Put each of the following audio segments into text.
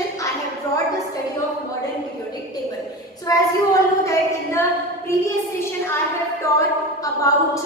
session I have brought the study of modern periodic table. So as you all know that in the previous session I have taught about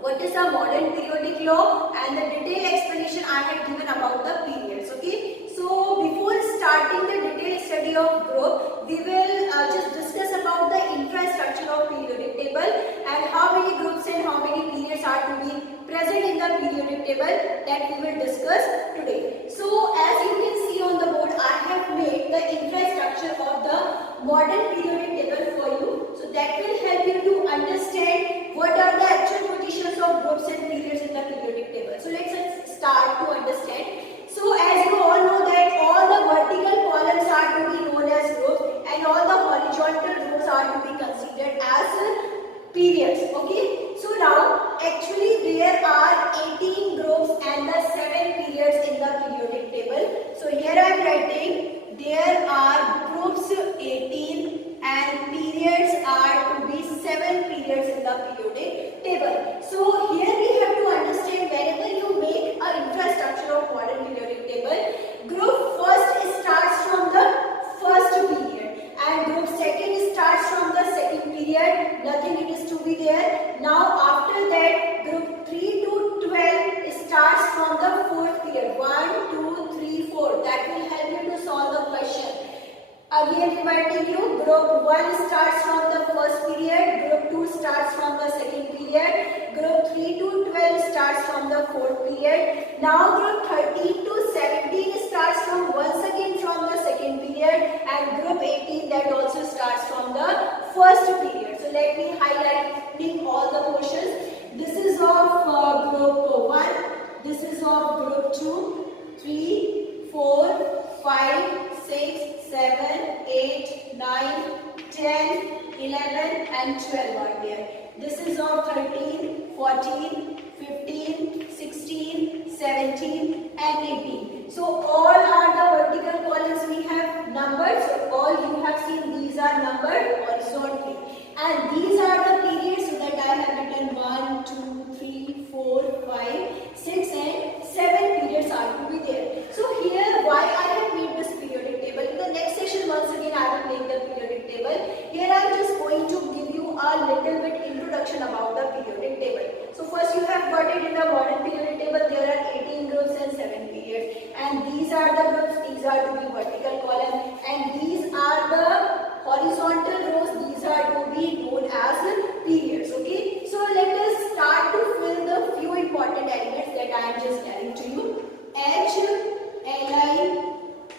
what is a modern periodic law, and the detailed explanation I had given about the periods. Okay, so before starting the detailed study of group, we will just discuss about the infrastructure of periodic table and how many groups and how many periods are to be present in the periodic table, that we will discuss today. So as you can see on the board, I have made the infrastructure of the modern periodic table for you. So that will help you to understand what are the actual positions of groups and periods in the periodic table. So let's start to understand. So as you all know that all the vertical columns are to be known as groups and all the horizontal rows are to be considered as periods. Okay, so now actually there are 18 groups and the 7 periods in the periodic table. So here I am writing there are groups 18 and periods are to be 7 periods in the periodic table. So here we have to understand, whenever you make an infrastructure of modern periodic table, group first starts from the first period and group second starts from the second period, nothing it is to be there. Now after that group 3 to 12 starts from the fourth period, 1, 2, 3, 4. That will help you to solve the question. Again reminding you, group 1 starts from the first period, group 2 starts from the second period, group 3 to 12 starts from the fourth period. Now group 13 to 17 starts from once again from the second period, and group 18 that also starts from the first period. So let me highlight all the portions. This is of group 1, this is of group 2, 3, 4, 5, 6, 7, 8, 9, 10, 11 and 12 are there. This is of 13, 14, 15, 16, 17 and 18. So all are the vertical columns we have numbered. So all you have seen, these are numbered horizontally. And these are the periods, so that I have written 1, 2, 3, 4, 5, 6 and 7 periods are to be there. So here why I have made this periodic table. In the next session once again I will make the periodic table. Here I am just going to give you a little bit introduction about the periodic table. So first you have got it in the modern periodic table, there are 18 groups and 7 periods. And these are the groups, these are to be vertical column, and these are the horizontal rows, these are to be known as periods. Okay, so let us start to fill the few important elements that I am just telling to you. H, L, I,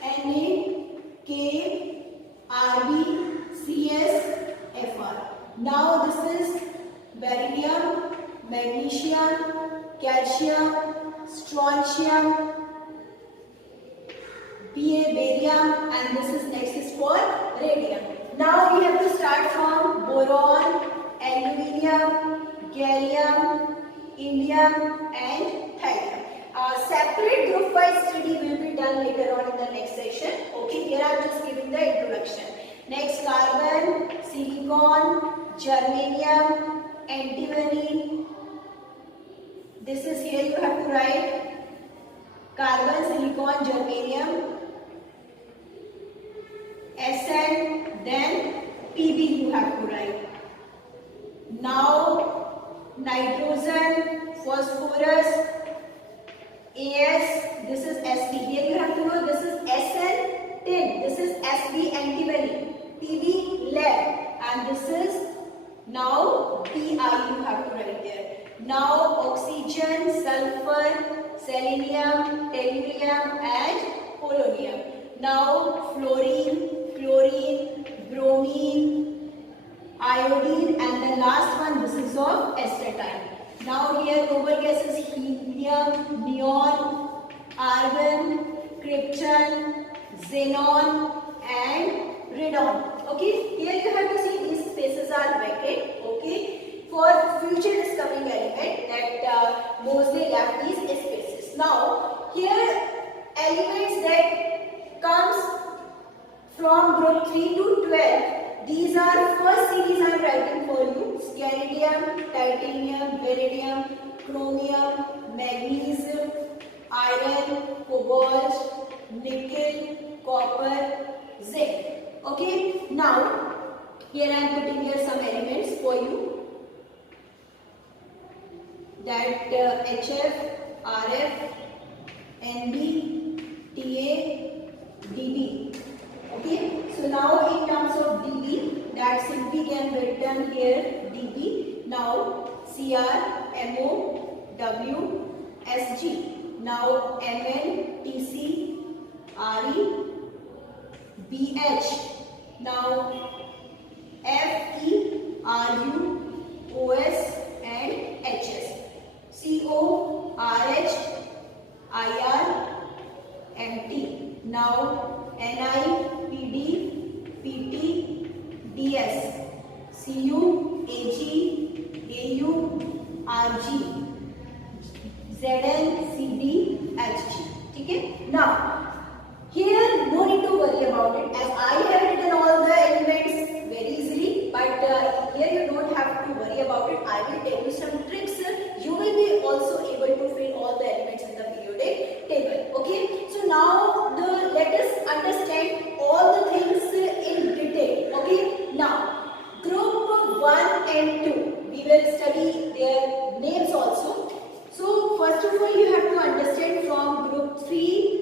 N, A, K, R, B, C, S, F, R. Now this is beryllium, magnesium, calcium, strontium, barium, and this is next is for radium. Now we have to start from boron, aluminium, gallium, indium and thallium. Separate group wise study will be done later on in the next session. Okay, here I am just giving the introduction. Next, carbon, silicon, germanium, antimony. This is here you have to write carbon, silicon, germanium, Sn, then Pb you have to write. Now nitrogen, phosphorus, As, this is Sp. Here you have to know this is Sn, tin, this is Sp, antimony, Pb, lead, and this is now Pi you have to write there. Now oxygen, sulfur, selenium, tellurium and polonium. Now fluorine, chlorine, bromine, iodine, and the last one, this is of astatine. Now here noble gases helium, neon, argon, krypton, xenon and radon. Okay, here you have to see these spaces are bracket. Okay, for future is coming element that mostly left these spaces. Now here elements that comes from group 3 to 12, these are first series I am writing for you: scandium, titanium, beryllium, chromium, magnesium, iron, cobalt, nickel, copper Here I am putting here some elements for you. That HF, RF, NB, TA, DB. Okay. So now in terms of DB, that simply can be written here DB. Now CR, MO, W, SG. Now MN, TC, RE, BH. Now FE, RU, OS and HS. CO, RH, IR, MT. Now NI, PD, PT, DS. CU, AG, AU, RG. ZN, CD, HG. Okay? Now, here no need to worry about it, as I have written all the elements very easily, but here you don't have to worry about it. I will tell you some tricks. You will be also able to fill all the elements in the periodic table. Okay? So now let us understand all the things in detail. Okay? Now, group 1 and 2, we will study their names also. So first of all, you have to understand from group 3,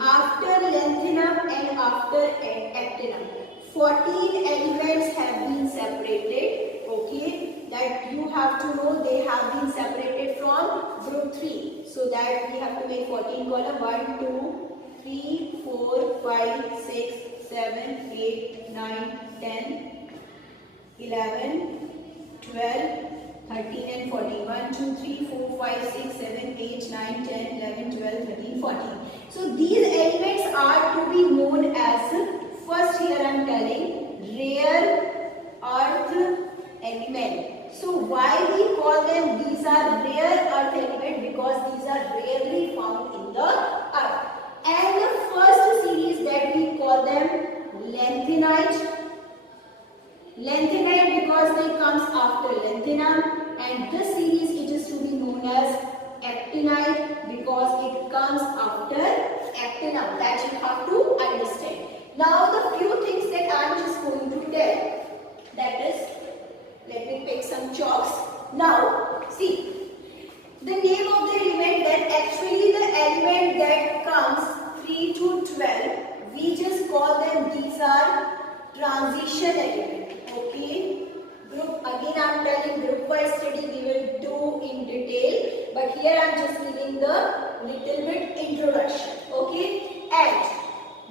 after lanthanum and after actinum, 14 elements have been separated. Okay, that you have to know they have been separated from group 3. So that we have to make 14 column 1, 2, 3, 4, 5, 6, 7, 8, 9, 10, 11, 12, 13 and 14. 1, 2, 3, 4, 5, 6, 7, 8, 9, 10, 11, 12, 13, 14. So these elements are to be known as, first here I am telling, rare earth element. So why we call them these are rare earth element? Because these are rarely found in the earth. And the first series that we call them lanthanide. Lanthanide because they comes after lanthanum, and this series it is to be known as actinide because it comes after actinum. That you have to understand. Now the few things that I am just going to tell, that is, let me pick some chalks. Now see, the name of the element, that actually the element that comes 3 to 12, we just call them, these are transition element. Okay, group, again I am telling group wise study we will do in detail, but here I am just giving the little bit introduction. Okay, and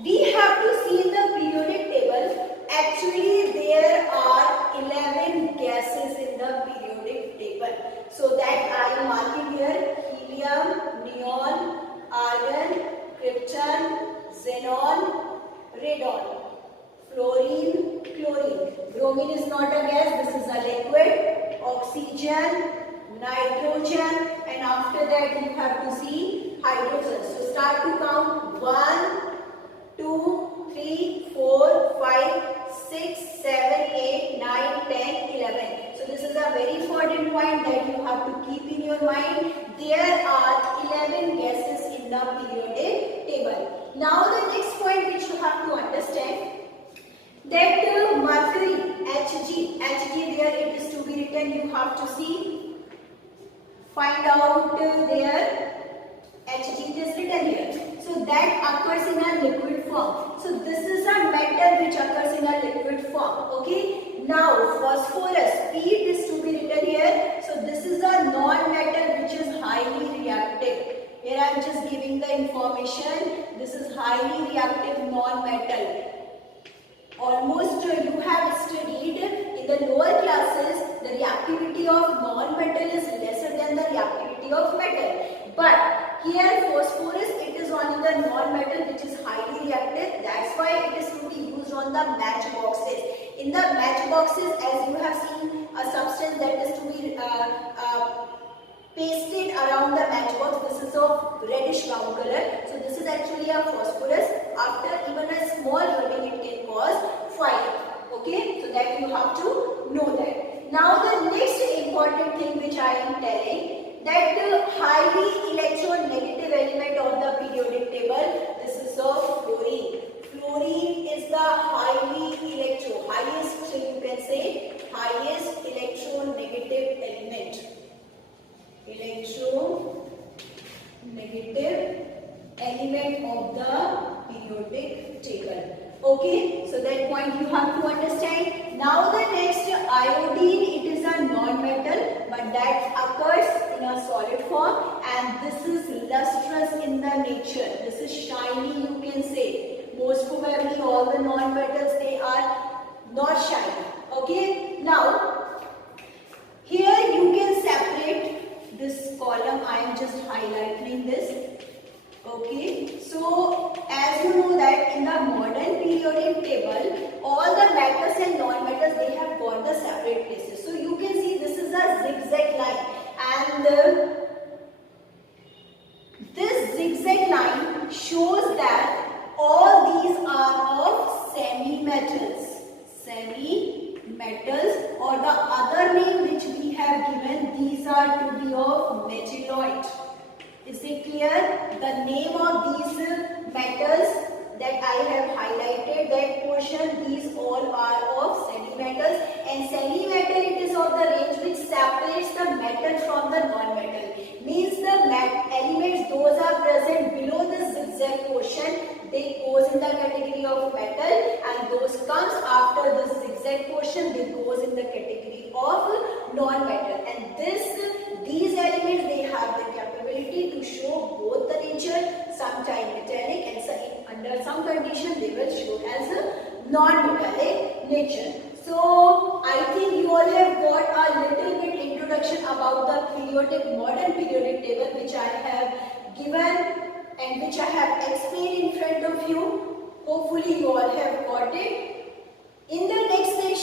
we have to see in the periodic table, actually there are 11 gases in the periodic table. So that I am marking here: helium, neon, argon, krypton, xenon, radon, fluorine, chlorine. Bromine is not a gas, this is a liquid. Oxygen, nitrogen, and after that you have to see hydrogen. So start to count 1, 2, 3, 4, 5, 6, 7, 8, 9, 10, 11. So this is a very important point that you have to keep in your mind. There are 11 gases in the periodic table. Now the next point which you have to understand, that mercury, Hg there it is to be written, you have to see, find out there, Hg is written here. So that occurs in a liquid form. So this is a metal which occurs in a liquid form. Okay. Now phosphorus, P is to be written here. So this is a non-metal which is highly reactive. Here I am just giving the information. This is highly reactive non-metal. Almost you have studied in the lower classes, the reactivity of non-metal is lesser than the reactivity of metal. But here phosphorus, it is only the non-metal which is highly reactive. That's why it is to be used on the matchboxes. In the matchboxes, as you have seen, a substance that is to be pasted around the matchbox. This is of reddish brown color. So this is actually a phosphorus. After even a small rubbing, it can cause fire. Okay, so that you have to know that. Now the next important thing which I am telling, that highly electronegative element of the periodic table, this is of fluorine. Fluorine is the highest, you can of the periodic table. Okay, so that point you have to understand. Now the next, iodine, it is a non-metal but that occurs in a solid form, and this is lustrous in the nature. This is shiny, you can say. Most probably all the non-metals, they are not shiny. Okay, now here you can separate this column. I am just highlighting this. Okay, so as you know that in the modern periodic table, all the metals and non-metals, they have got the separate places. So you can see this is a zigzag line, and this zigzag line shows that all these are of semi-metals. Semi-metals, or the other name which we have given, these are to be of metalloid. Is it clear? The name of these metals that I have highlighted, that portion, these all are of semi-metals, and semi-metal, it is of the range which separates the metal from the non-metal. Means the elements, those are present below the zigzag portion, they goes in the category of metal, and those comes after the zigzag portion, they goes in the category of non-metal. And these elements, they have the capability to show both the nature, sometimes metallic, and under some condition they will show as a non-metallic nature. So I think you all have got a little bit introduction about the modern periodic table, which I have given and which I have explained in front of you. Hopefully you all have got it. In the next session,